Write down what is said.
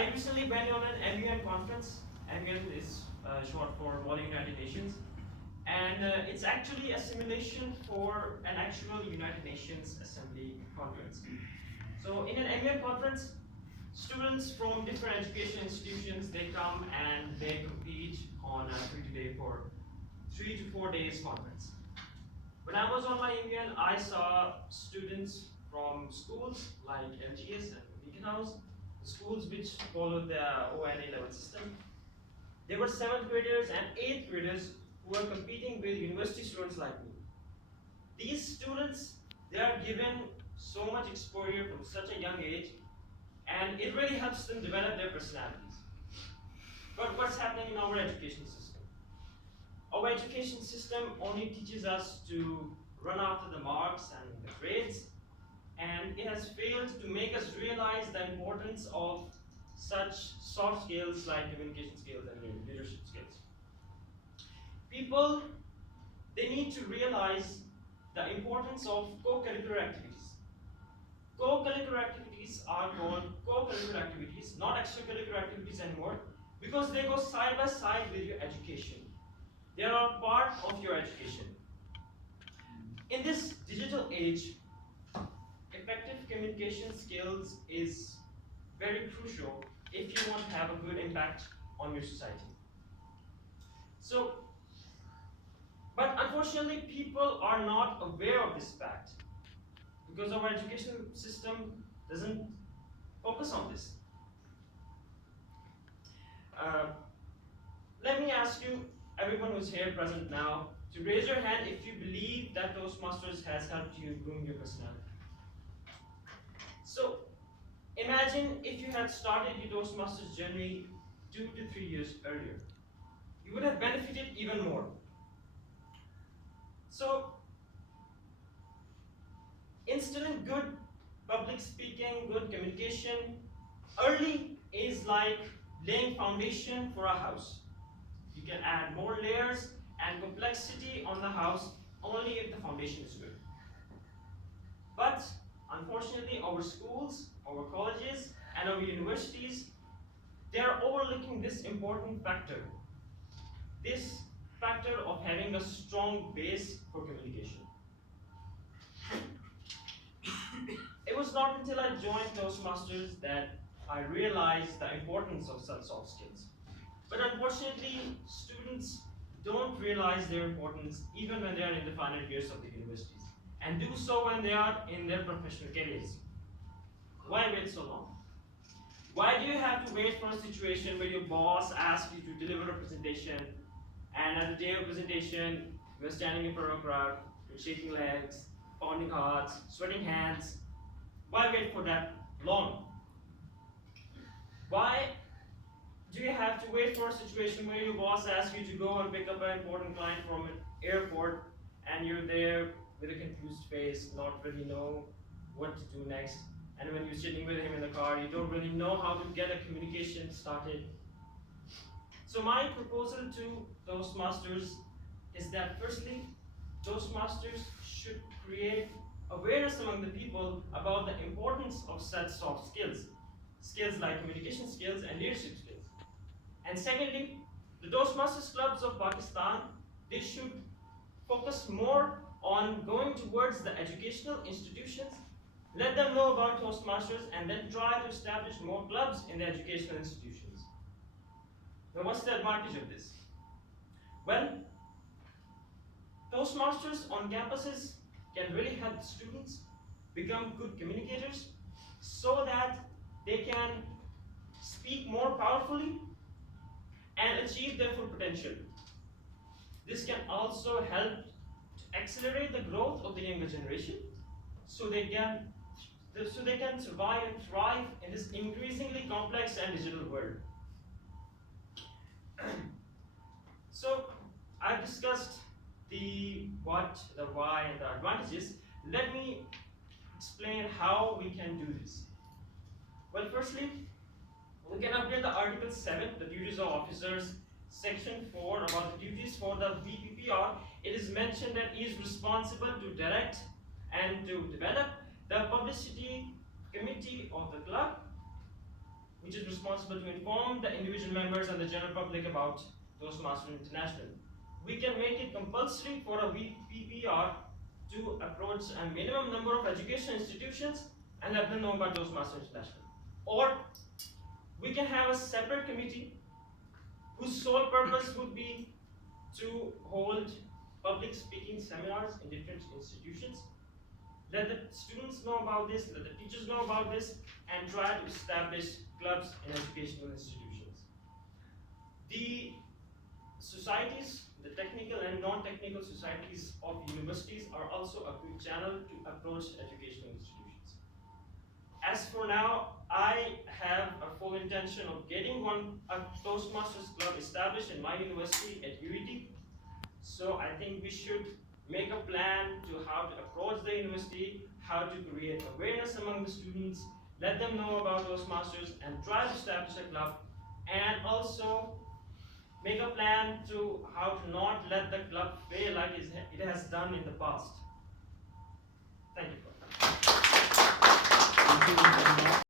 I recently went on an MUN conference. MUN is short for Modern United Nations, and it's actually a simulation for an actual United Nations Assembly conference. So in an MUN conference, students from different education institutions, they come and they compete on a free-to-day for 3 to 4 days conference. When I was on my MUN, I saw students from schools like LGS and Beacon House, schools which followed the ONA level system. There were 7th graders and 8th graders who were competing with university students like me. These students, they are given so much exposure from such a young age, and it really helps them develop their personalities. But what's happening in our education system? Our education system only teaches us to run after the marks and the grades, and it has failed to make us realize the importance of such soft skills like communication skills and leadership skills. People, they need to realize the importance of co-curricular activities. Co-curricular activities are called co-curricular activities, not extracurricular activities anymore, because they go side by side with your education. They are part of your education. In this digital age, effective communication skills is very crucial if you want to have a good impact on your society. So, but unfortunately, people are not aware of this fact because our education system doesn't focus on this. Let me ask you, everyone who's here present now, to raise your hand if you believe that Toastmasters has helped you groom your personality. So, imagine if you had started your Toastmasters journey 2 to 3 years earlier. You would have benefited even more. So, instilling good public speaking, good communication early is like laying foundation for a house. You can add more layers and complexity on the house only if the foundation is good. But unfortunately, our schools, our colleges, and our universities, they are overlooking this important factor. This factor of having a strong base for communication. It was not until I joined Toastmasters that I realized the importance of such soft skills. But unfortunately, students don't realize their importance even when they are in the final years of the universities, and do so when they are in their professional careers. Why wait so long? Why do you have to wait for a situation where your boss asks you to deliver a presentation, and at the day of presentation, you're standing in front of a crowd, you're shaking legs, pounding hearts, sweating hands? Why wait for that long? Why do you have to wait for a situation where your boss asks you to go and pick up an important client from an airport, and you're there with a confused face, not really know what to do next, and when you're sitting with him in the car, you don't really know how to get a communication started? So my proposal to Toastmasters is that firstly, Toastmasters should create awareness among the people about the importance of such soft skills, skills like communication skills and leadership skills. And secondly, the Toastmasters clubs of Pakistan, they should focus more on going towards the educational institutions, let them know about Toastmasters, and then try to establish more clubs in the educational institutions. Now, what's the advantage of this? Well, Toastmasters on campuses can really help students become good communicators so that they can speak more powerfully and achieve their full potential. This can also help to accelerate the growth of the younger generation so they can survive and thrive in this increasingly complex and digital world. So I've discussed the what, the why, and the advantages. Let me explain how we can do this. Well, firstly, we can update the Article 7, the duties of officers, Section 4 about the duties for the VPPR. It is mentioned that he is responsible to direct and to develop the publicity committee of the club, which is responsible to inform the individual members and the general public about Toastmasters International. We can make it compulsory for a VPPR to approach a minimum number of education institutions and let them know about Toastmasters International. Or we can have a separate committee whose sole purpose would be to hold public speaking seminars in different institutions. Let the students know about this, let the teachers know about this, and try to establish clubs in educational institutions. The societies, the technical and non-technical societies of universities are also a good channel to approach educational institutions. As for now, I have a full intention of getting a Toastmasters club established in my university at UET. So I think we should make a plan to how to approach the university, how to create awareness among the students, let them know about Toastmasters and try to establish a club, and also make a plan to how to not let the club fail like it has done in the past. Thank you.